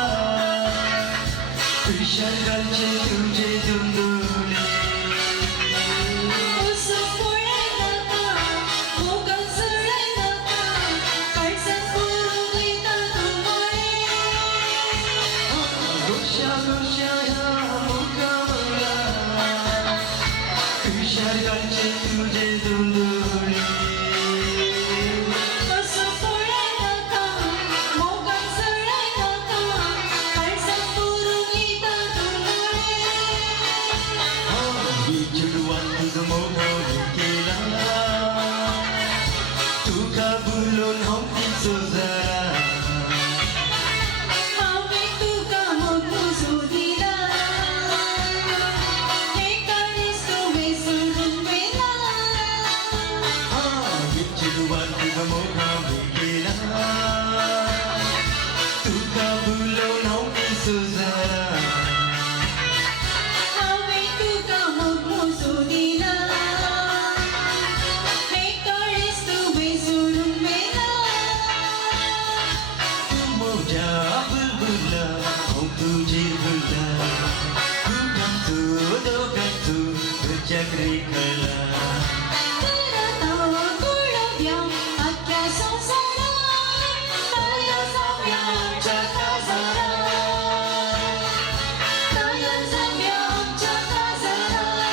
विशालकांचे तुझे दुंदुले गोशा गोशा ह्या मुखामुला विशालकांचे तुझे दुंदुले तुका बुलोन हमकी सोजरा हावे तुका मोठो सोदिला हे काळीस तुवे सोडून वेला विचिडवान तुका मोठा भेटेला तुका बुलोन हमकी सोजरा हावे तुका मोठो सोदिला हे काळीस तुवे सोडून वेला मोजा बुलबुला हम तुझे भुला तू दोघांतू चक्री कला करता गोडव्या अख्ख्या संसारात ताया जाव्या आमच्या काजारात ताया जाव्या आमच्या काजारात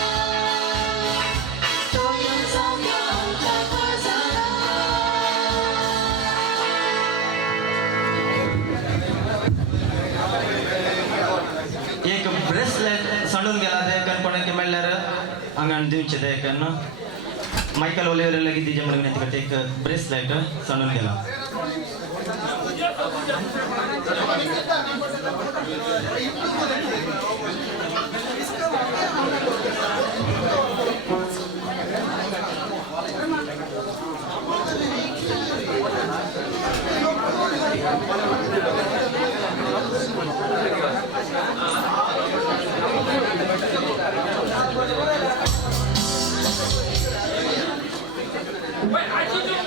ताया जाव्या आमच्या काजारात एक ब्रेसलेट सांडून गेला देखन कोणाक म्हणल्यार आंगान दिवचे देखन मायकल ओलिव्हर लगेच तिच्या म्हणून एक ब्रेसलेट सांडून गेला Wait, I need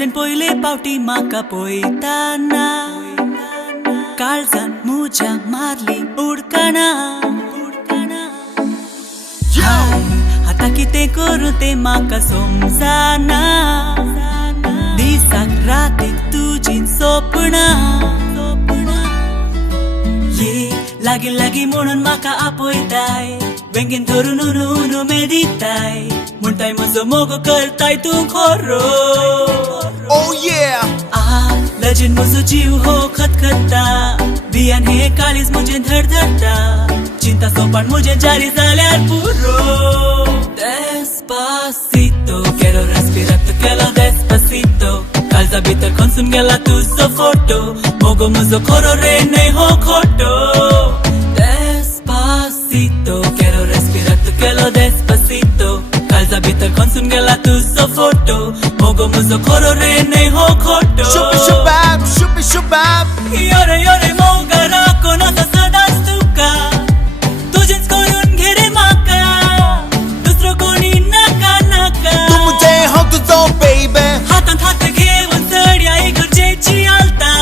चंद्रन पयले पावटी म्हाका पळयताना काळजान म्हज्या मारली उडकाना हाय आतां कितें करूं तें म्हाका समजना दिसाक रातीक तुजीं सपनां ये लागीं लागीं म्हणून म्हाका आपयताय वेंगेन धरून उनो मेदिताय म्हणटाय म्हजो मोग करताय तूं खरो लजीन म्हजो जीव हो खतखता बियान हे काळीज म्हजें धडधडटा चिंता सोपान म्हजें जारी जाल्यार पुरो Despacito quiero respirar tu pelo despacito काळजा भितर खणसून गेला तुजो फोटो मोगो म्हजो खरो रे न्हय हो खोटो Despacito quiero respirar tu pelo despacito काळजा भितर खणसून गेला तुजो फोटो मोगो म्हजो खरो रे न्हय हो खोटो Shubi shubab Yore yore Moga राखून आसा सदांच तुका तुजेंच करून घे रे म्हाका दुसरो कोणी नाका नाका तू मुझे हो तुझो baby हातांत हात घेवन चडया गरजेची आलता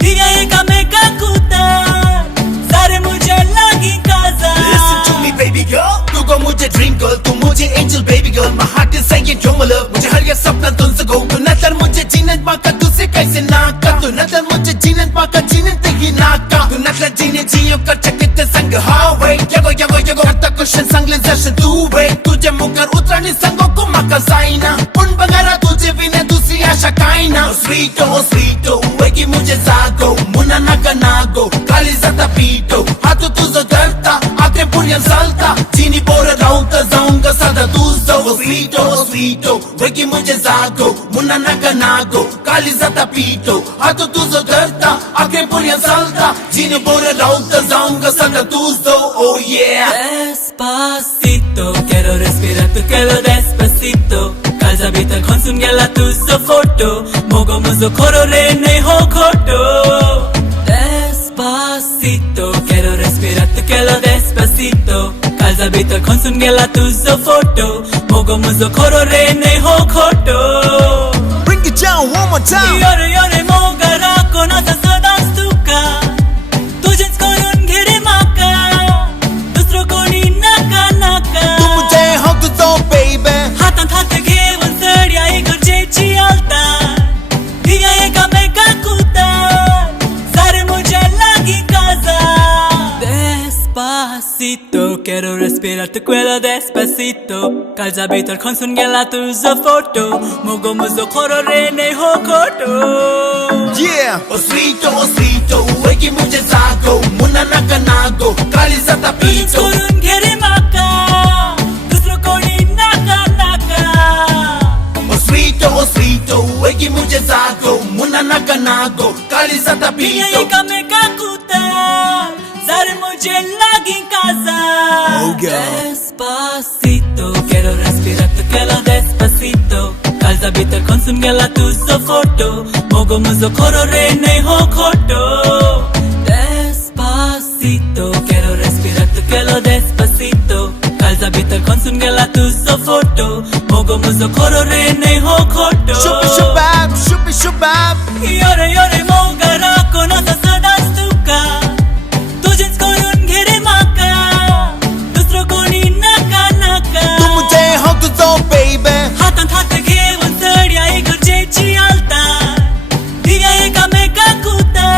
दिव्या एकामेकाक उतर सारे म्हज्या लागीं काजार Listen to me baby girl तू गो मुझे dream girl तू मुझे angel baby girl My heart is saying you're my love मुझे हर एक सपना तुझसे गो तू नजर मुझे जीने माका तुझसे कैसे नाका तू नजर मुझे जीने माका जीने ते ही नाका तू नजर जीने जियो कर चकित संग हावे यगो आता क्वेश्चन सांगले जसे तू वे तुझे मुखार उतरणी संगो को माका जाईना पण बघारा तुझे विने दुसरी आशा काय ना sweet वेगी मुझे जागो मुना नाका नागो काली जाता पीटो हात तुझं धरता आते पुण्य चालता जिनी पोर रावता जाऊन ग साधा तुझं sweet वेगी मुझे जागो मुना नाका नागो काली जाता पीटो हात तुझं धरता आते पुण्य चालता जिनी पोर रावता जाऊन ग साधा तुझं oh yeah Despacito quiero respirar tu pelo despacito काळजा भितर खणसून गेला तुजो फोटो मोगो म्हजो खरो रे न्हय हो खोटो Despacito quiero respirar tu pelo despacito काळजा भितर खणसून गेला तुजो फोटो मोगो म्हजो खरो रे न्हय हो खोटो Bring it down one more time Yore yore Moga राखून आसा सदांच तुका तुजेंच करून घे रे म्हाका दुसरो कोणी नाका नाका तू मुझे हो तुझो baby हातांत हात घेवन चडया गरजेची आलता दिव्या एकामेकाक उतर सारे म्हज्या लागीं काजार Despacito quiero respirar tu pelo despacito काळजा भितर खणसून गेला तुजो फोटो मोगो म्हजो खरो रे न्हय हो खोटो Yeah Oh sweet वेगी मुझे जागो मुना नाका नागो काली जाता तुजेंच पीटो करून घे रे म्हाका दुसरो कोणी नाका नाका Oh sweet वेगी मुझे जागो मुना नाका नागो काली जाता दिव्या पीटो एकामेकाक उतर सारे म्हजे लागीं काजार Oh, God. Despacito quiero respirar tu pelo despacito काळजा भितर खणसून गेला तुजो फोटो मोगो म्हजो खरो रे न्हय हो खोटो Despacito quiero respirar tu pelo despacito काळजा भितर खणसून गेला तुजो फोटो मोगो म्हजो खरो रे न्हय हो खोटो Shubi shubab Yore yore Moga राखून आसा सदांच तुका तुजेंच करून घे रे म्हाका दुसरो कोणी नाका नाका तू मुझे हो तुझो baby हातांत हात घेवन चडया गरजेची आलता दिव्या एकामेकाक उतर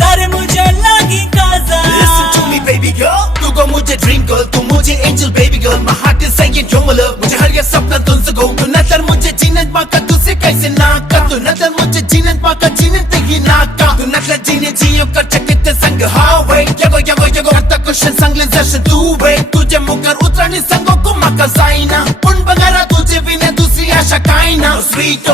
सारे म्हज्या लागीं काजार Listen to me baby girl तू गो मुझे dream girl तू मुझे angel baby girl My heart is saying you're my love मुझे हर एक सपना तुझसे गो तू नजर मुझे जीने माका तुझसे कैसे नाका तू नजर मुझे जीने माका जीने ते ही नाका तू नजर जीने जियो कर चकित संग हावे यगो आता क्वेश्चन सांगले जसे तू वे तुझे मुखार उतरणी संगो को माका जाईना पण बघारा तुझे विने दुसरी आशा काय ना sweet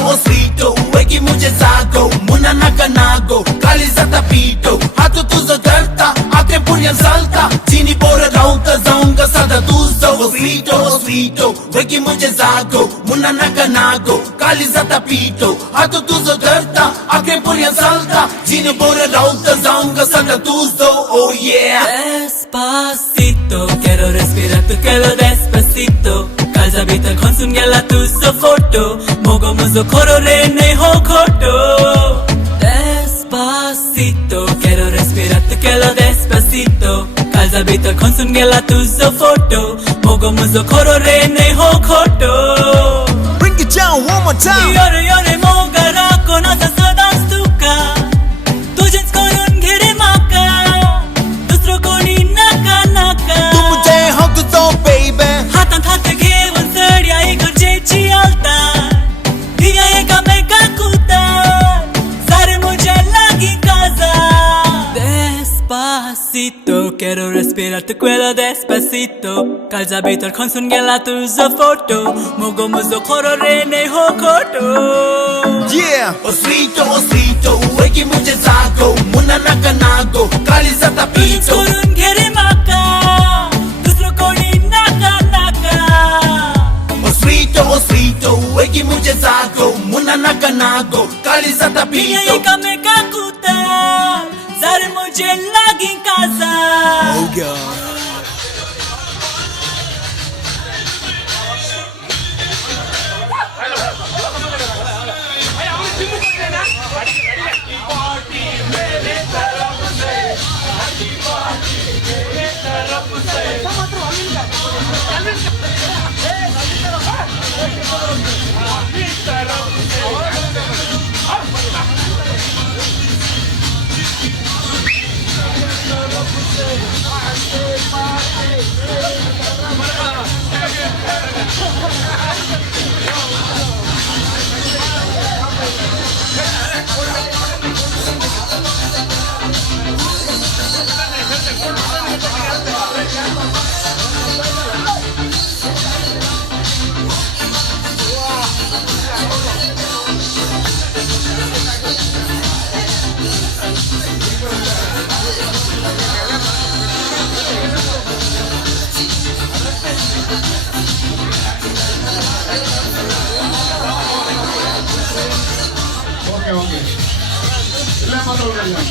वेगी मुझे जागो मुना नाका नागो काली जाता पीटो हात तुझं धरता आते पुण्य चालता जिनी पोर रावता जाऊन ग साधा तुझं sweet वेगी मुझे जागो मुना नाका नागो काली जाता पीटो हात तुझं धरता आते पुण्य चालता जिनी पोर रावता जाऊन ग साधा तुझं oh yeah Despacito quiero respirar tu pelo despacito काळजा भितर खणसून गेला तुझो फोटो मोगो मुजो खरो रे नाही हो खोटो Despacito quiero respirar tu quiero despacito काळजा भितर खणसून गेला तुझो फोटो मोगो मुजो खरो रे नाही हो खोटो Bring it down one more time. Yore yore moga राखोनाचा सदांच तुका तुझेच करून घे रे माका दुसरं कोणी नाका नाका तू मुझे हक दो baby. हातात हात घेऊन चढ्या गरजेची आलता दिया एकामेकाकुता सारे मुझे लागी काजा Despacito quiero respirar tu cuello despacito काळजा भितर खणसून गेला तुझो फोटो मोगो मुजो खरो रे नाही हो खोटो Yeah. Osrito, uegi मुझे जागो मुना नका नागो काली जाता तुझीच पीतो. करून घे रे माका दुसरं कोणी नाका नाका Osrito, uegi मुझे जागो मुना नका नागो काली जाता दिया पीतो. एकामेकाकुता सारे मुझे लागी काजा Oh God. Okay. Ilan pa daw ganyan?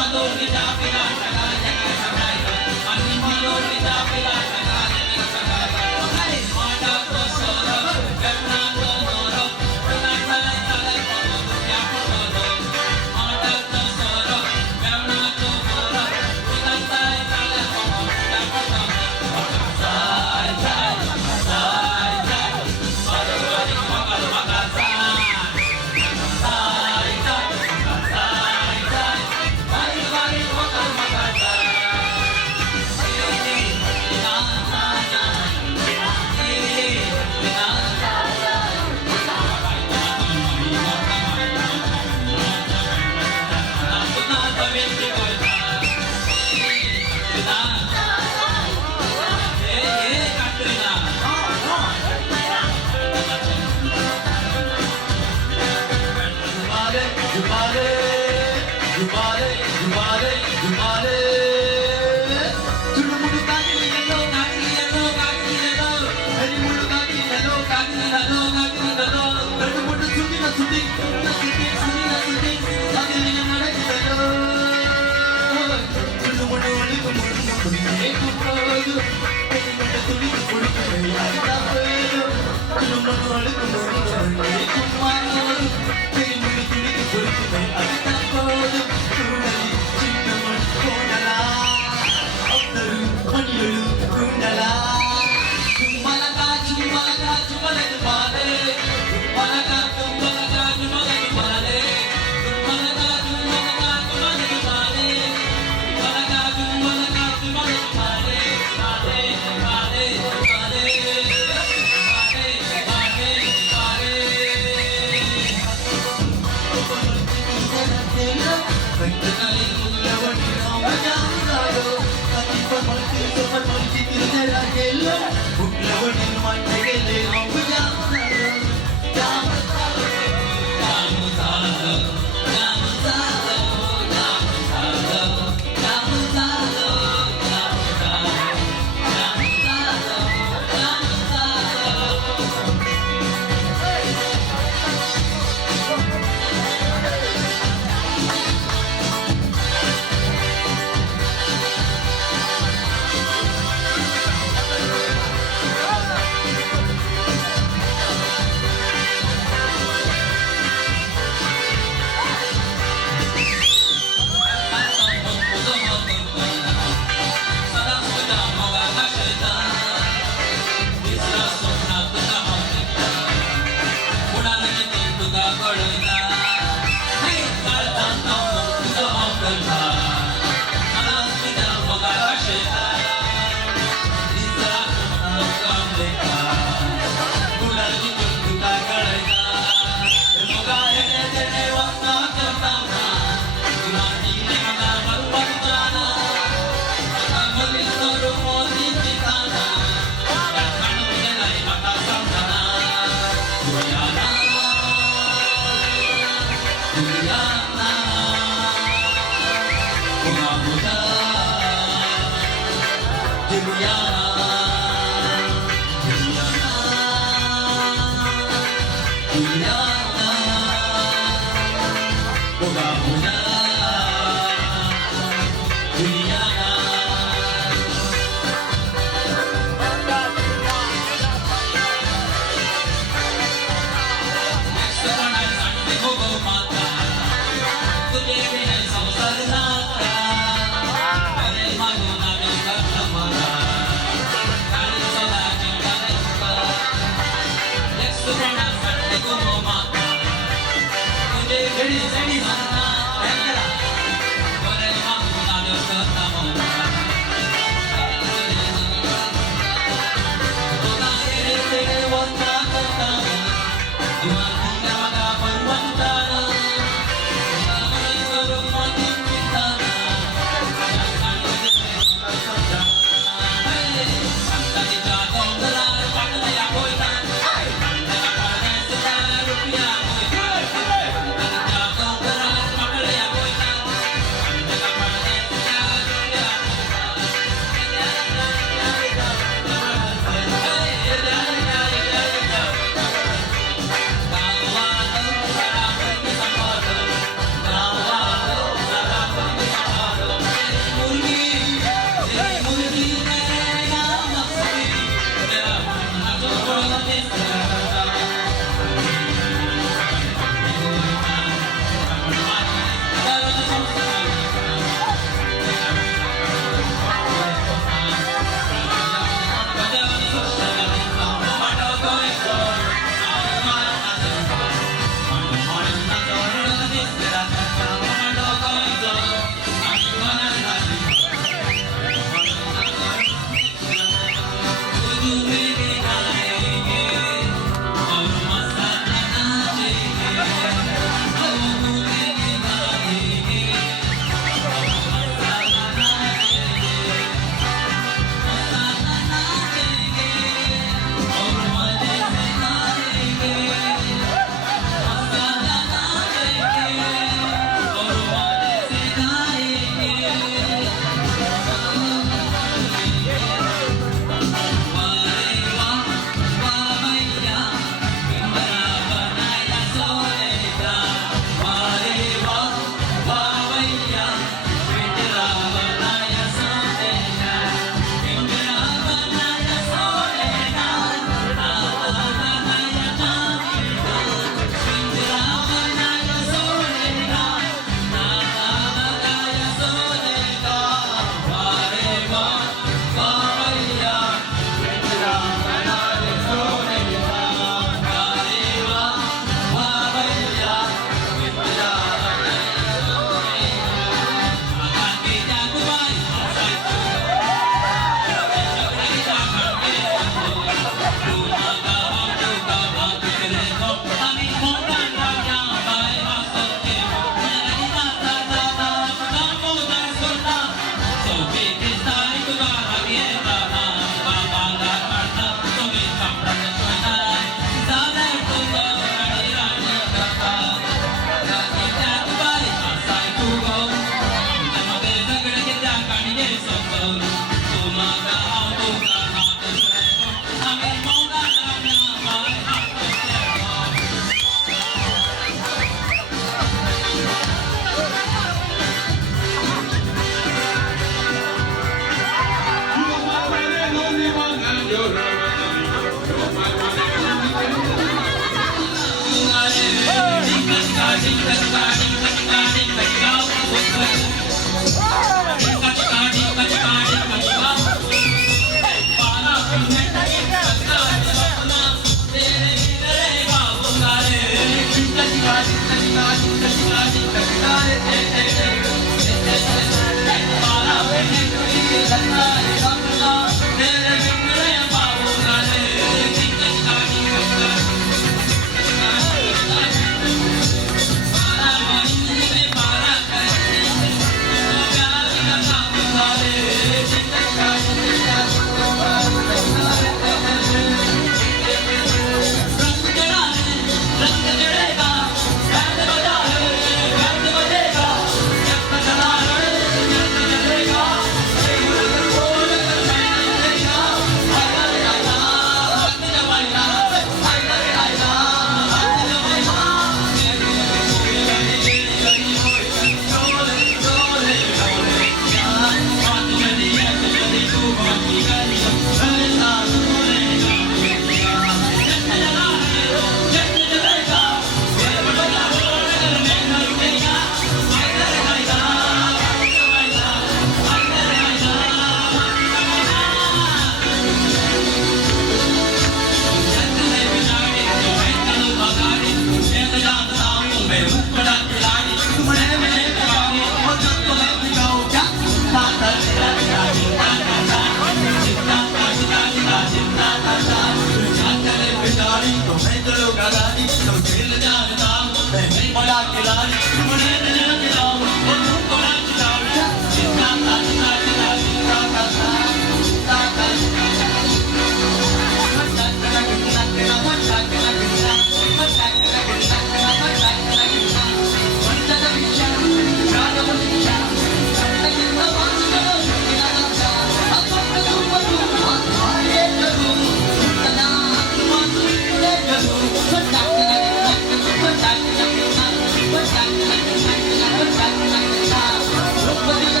Medina